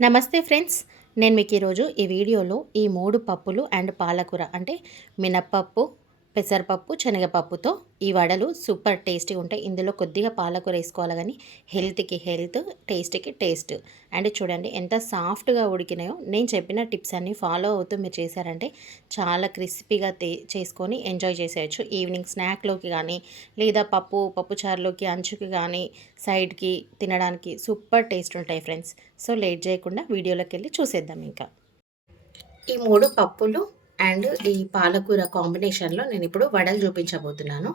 నమస్తే ఫ్రెండ్స్. నేను మీకు ఈరోజు ఈ వీడియోలో ఈ 3 పప్పులు అండ్ పాలకూర అంటే మినప్పప్పు, పెసరపప్పు, శనగపప్పుతో ఈ వడలు సూపర్ టేస్టీగా ఉంటాయి. ఇందులో కొద్దిగా పాలకూర వేసుకోవాలి కానీ హెల్త్‌కి హెల్త్, టేస్ట్‌కి టేస్ట్. అండ్ చూడండి ఎంత సాఫ్ట్‌గా ఉడికినాయో. నేను చెప్పిన టిప్స్ అన్నీ ఫాలో అవుతూ మీరు చేశారంటే చాలా క్రిస్పీగా చేసుకొని ఎంజాయ్ చేసేయచ్చు. ఈవినింగ్ స్నాక్‌లోకి కానీ లేదా పప్పుచారులోకి అంచుకి కానీ సైడ్‌కి తినడానికి సూపర్ టేస్ట్ ఉంటాయి ఫ్రెండ్స్. సో లేట్ చేయకుండా వీడియోలోకి వెళ్ళి చూసేద్దాం ఇంకా. ఈ 3 పప్పులు అండ్ ఈ పాలకూర కాంబినేషన్‌లో నేనిప్పుడు వడలు చూపించబోతున్నాను.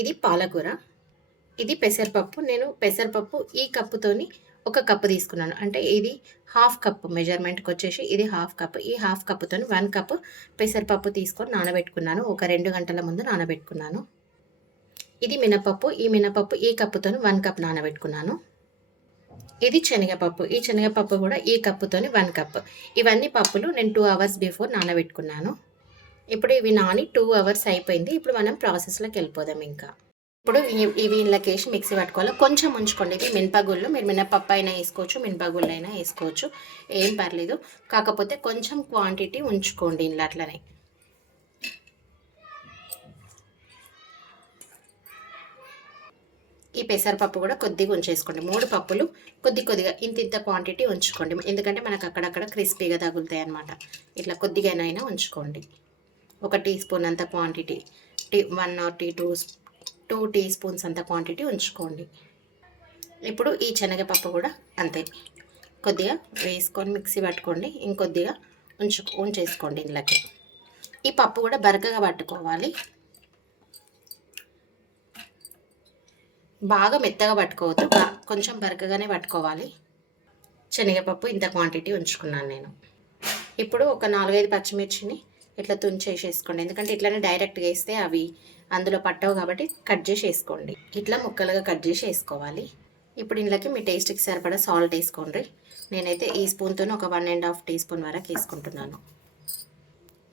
ఇది పాలకూర, ఇది పెసరపప్పు. నేను పెసరపప్పు ఈ కప్పుతోని ఒక కప్పు తీసుకున్నాను. అంటే ఇది హాఫ్ కప్ మెజర్‌మెంట్‌కొచ్చేసి ఇది హాఫ్ కప్. ఈ హాఫ్ కప్పుతోని 1 కప్ పెసరపప్పు తీసుకొని నానబెట్టుకున్నాను. ఒక 2 గంటల ముందు నానబెట్టుకున్నాను. ఇది మినపప్పు. ఈ మినపప్పు ఈ కప్పుతోని 1 కప్ నానబెట్టుకున్నాను. ఇది శనగపప్పు. ఈ శనగపప్పు కూడా ఈ కప్పుతోని 1 కప్. ఇవన్నీ పప్పులు నేను 2 అవర్స్ బిఫోర్ నానబెట్టుకున్నాను. ఇప్పుడు ఇవి నాని 2 అవర్స్ అయిపోయింది. ఇప్పుడు మనం ప్రాసెస్‌లోకి వెళ్ళిపోదాం ఇంకా. ఇప్పుడు ఇవి ఇందులోకేసి మిక్సీ పట్టుకోవాలి. కొంచెం ఉంచుకోండి. ఇది మినపగుళ్ళు. మీరు మినపప్పు అయినా వేసుకోవచ్చు, మినపగుళ్ళు అయినా వేసుకోవచ్చు. ఏం పర్లేదు. కాకపోతే కొంచెం క్వాంటిటీ ఉంచుకోండి ఇందులో అట్లనే. ఈ పెసరపప్పు కూడా కొద్దిగా ఉంచేసుకోండి. 3 పప్పులు కొద్దిగా ఇంత క్వాంటిటీ ఉంచుకోండి. ఎందుకంటే మనకు అక్కడక్కడ క్రిస్పీగా తగులుతాయి అన్నమాట. ఇట్లా కొద్దిగానైనా ఉంచుకోండి. 1 టీ స్పూన్ అంత క్వాంటిటీ, 1 ఆర్ 2 టీ స్పూన్స్ అంత క్వాంటిటీ ఉంచుకోండి. ఇప్పుడు ఈ శనగపప్పు కూడా అంతే, కొద్దిగా వేసుకొని మిక్సీ పట్టుకోండి. ఇంకొద్దిగా ఉంచేసుకోండి ఇందులోకి. ఈ పప్పు కూడా బరకగా పట్టుకోవాలి. బాగా మెత్తగా పట్టుకోవద్దు, కొంచెం బరకగానే పట్టుకోవాలి. శనగపప్పు ఇంత క్వాంటిటీ ఉంచుకున్నాను నేను. ఇప్పుడు ఒక 4-5 పచ్చిమిర్చిని ఇట్లా తుంచేసేసుకోండి. ఎందుకంటే ఇట్లనే డైరెక్ట్గా వేస్తే అవి అందులో పట్టవు కాబట్టి కట్ చేసి వేసుకోండి. ఇట్లా ముక్కలుగా కట్ చేసి వేసుకోవాలి. ఇప్పుడు ఇందులోకి మీ టేస్ట్కి సరిపడా సాల్ట్ వేసుకోండి. నేనైతే ఈ స్పూన్తో ఒక 1.5 టీ స్పూన్ వరకు వేసుకుంటున్నాను.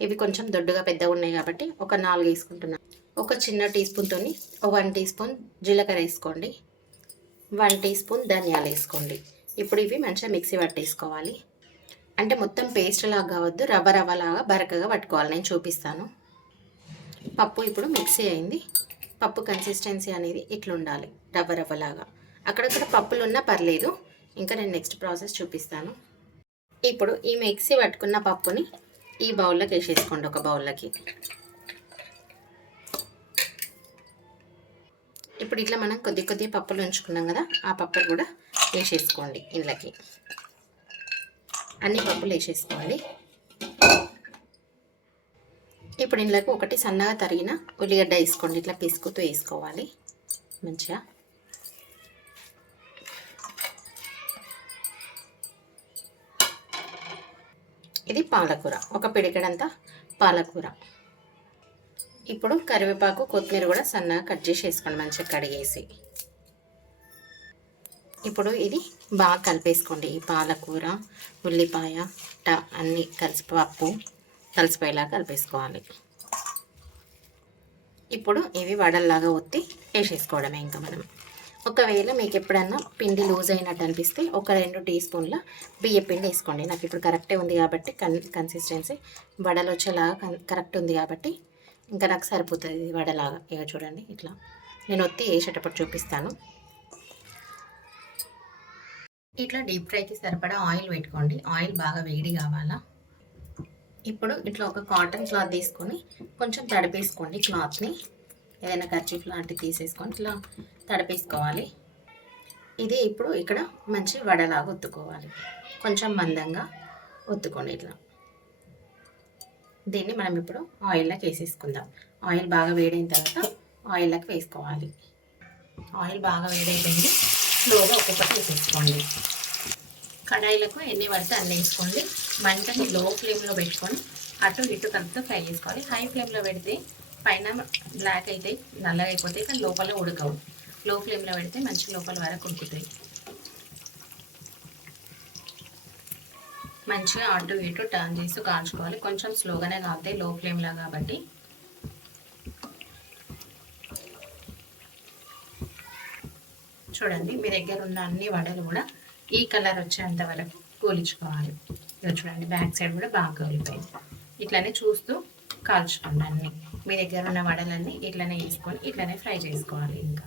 ఇవి కొంచెం దొడ్డుగా పెద్దగా ఉన్నాయి కాబట్టి ఒక 4 వేసుకుంటున్నాను. ఒక చిన్న టీ స్పూన్తో 1 టీ స్పూన్ జీలకర్ర వేసుకోండి. 1 టీ స్పూన్ ధనియాలు వేసుకోండి. ఇప్పుడు ఇవి మంచిగా మిక్సీ పట్టేసుకోవాలి. అంటే మొత్తం పేస్ట్ లాగా కావద్దు, రవ్వలాగా బరకగా పట్టుకోవాలి. నేను చూపిస్తాను. పప్పు ఇప్పుడు మిక్సీ అయింది. పప్పు కన్సిస్టెన్సీ అనేది ఇట్లా ఉండాలి, రవ్వలాగా. అక్కడక్కడ పప్పులు ఉన్నా పర్లేదు. ఇంకా నేను నెక్స్ట్ ప్రాసెస్ చూపిస్తాను. ఇప్పుడు ఈ మిక్సీ పట్టుకున్న పప్పుని ఈ బౌల్లోకి వేసేసుకోండి. ఒక బౌల్లోకి ఇప్పుడు ఇట్లా మనం కొద్ది పప్పులు ఉంచుకున్నాం కదా, ఆ పప్పులు కూడా వేసేసుకోండి. ఇందులోకి అన్ని పప్పులు వేసేసుకోండి. ఇప్పుడు ఇందులోకి ఒకటి సన్నగా తరిగిన ఉల్లిగడ్డ వేసుకోండి. ఇట్లా పిసుకుతూ వేసుకోవాలి మంచిగా. ఇది పాలకూర, ఒక పిడికెడంతా పాలకూర. ఇప్పుడు కరివేపాకు, కొత్తిమీర కూడా సన్నగా కట్ చేసి వేసుకోండి, మంచిగా కడిగేసి. ఇప్పుడు ఇది బాగా కలిపేసుకోండి. ఈ పాలకూర, ఉల్లిపాయ అన్నీ పప్పు కలిసిపోయేలాగా కలిపేసుకోవాలి. ఇప్పుడు ఇవి వడల్లాగా ఒత్తి వేసేసుకోవడమే ఇంకా మనం. ఒకవేళ మీకు ఎప్పుడన్నా పిండి లూజ్ అయినట్టు అనిపిస్తే ఒక 2 టీ స్పూన్ల బియ్యం పిండి వేసుకోండి. నాకు ఇప్పుడు కరెక్టే ఉంది కాబట్టి కన్సిస్టెన్సీ వడలు వచ్చేలాగా కరెక్ట్ ఉంది కాబట్టి ఇంకా నాకు సరిపోతుంది వడలాగా. ఇక చూడండి ఇట్లా నేను ఒత్తి వేసేటప్పుడు చూపిస్తాను. ఇట్లా డీప్ ఫ్రైకి సరిపడా ఆయిల్ పెట్టుకోండి. ఆయిల్ బాగా వేడి కావాలా. ఇప్పుడు ఇట్లా ఒక కాటన్ క్లాత్ తీసుకొని కొంచెం తడిపేసుకోండి. క్లాత్ని ఏదైనా కర్చీఫ్ లాంటివి తీసేసుకొని ఇట్లా తడిపేసుకోవాలి. ఇది ఇప్పుడు ఇక్కడ మంచి వడలాగా ఒత్తుకోవాలి. కొంచెం మందంగా ఒత్తుకోండి ఇట్లా. దీన్ని మనం ఇప్పుడు ఆయిల్లోకి వేసేసుకుందాం. ఆయిల్ బాగా వేడైన తర్వాత ఆయిల్లోకి వేసుకోవాలి. ఆయిల్ బాగా వేడైపోయింది. స్లోగా ఒక్కొక్కటి వేసేసుకోండి. కడాయిలకు ఎన్ని పడితే అన్నీ వేసుకోండి. మంటని లో ఫ్లేమ్లో పెట్టుకొని అటు ఇటు కలుపుతూ ఫ్రై చేసుకోవాలి. హై ఫ్లేమ్లో పెడితే పైన బ్లాక్ అయితే నల్లగా అయిపోతాయి, కానీ లోపల ఉడకవు. లో ఫ్లేమ్లో పెడితే మంచి లోపల వరకు ఉడుకుతాయి. మంచిగా అటు ఇటు టర్న్ చేస్తూ కాల్చుకోవాలి. కొంచెం స్లోగానే కాలుతాయి లో ఫ్లేమ్లో కాబట్టి. చూడండి మీ దగ్గర ఉన్న అన్ని వడలు కూడా ఈ కలర్ వచ్చేంత వరకు కూలించుకోవాలి. ఇలా చూడండి, బ్యాక్ సైడ్ కూడా బాగా కూలిపోయింది. ఇట్లానే చూస్తూ కాల్చుకోండి అన్నీ. మీ దగ్గర ఉన్న వడలన్నీ ఇట్లనే వేసుకొని ఇట్లనే ఫ్రై చేసుకోవాలి. ఇంకా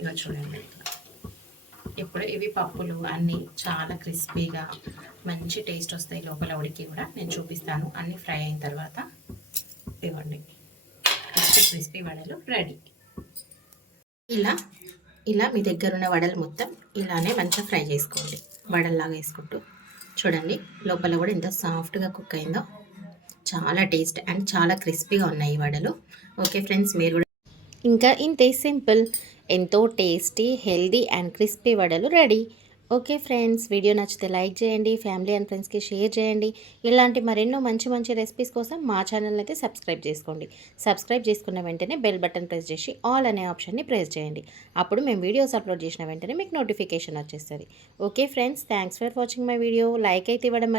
ఇలా చూడండి. ఇప్పుడు ఇవి పప్పులు అన్నీ చాలా క్రిస్పీగా మంచి టేస్ట్ వస్తాయి. లోపల ఉడికి కూడా నేను చూపిస్తాను. అన్నీ ఫ్రై అయిన తర్వాత ఇవ్వండి, క్రిస్పీ వడలు రెడీ. ఇలా మీ దగ్గర ఉన్న వడలు మొత్తం ఇలానే మంచిగా ఫ్రై చేసుకోండి. వడల్లాగా వేసుకుంటూ చూడండి, లోపల కూడా ఎంత సాఫ్ట్గా కుక్ అయిందో. చాలా టేస్ట్ అండ్ చాలా క్రిస్పీగా ఉన్నాయి ఈ వడలు. ఓకే ఫ్రెండ్స్, మీరు కూడా ఇంకా ఇంతే సింపుల్, ఎంతో టేస్టీ, హెల్దీ అండ్ క్రిస్పీ వడలు రెడీ. ఓకే ఫ్రెండ్స్, వీడియో నచ్చితే లైక్ చేయండి, ఫ్యామిలీ అండ్ ఫ్రెండ్స్కి షేర్ చేయండి. ఇలాంటి మరెన్నో మంచి మంచి రెసిపీస్ కోసం మా ఛానల్ని అయితే సబ్స్క్రైబ్ చేసుకోండి. సబ్స్క్రైబ్ చేసుకున్న వెంటనే బెల్ బటన్ ప్రెస్ చేసి ఆల్ అనే ఆప్షన్ని ప్రెస్ చేయండి. అప్పుడు మేము వీడియోస్ అప్లోడ్ చేసిన వెంటనే మీకు నోటిఫికేషన్ వచ్చేస్తుంది. Okay friends, thanks for watching my video. Like అయితే ఇవ్వడం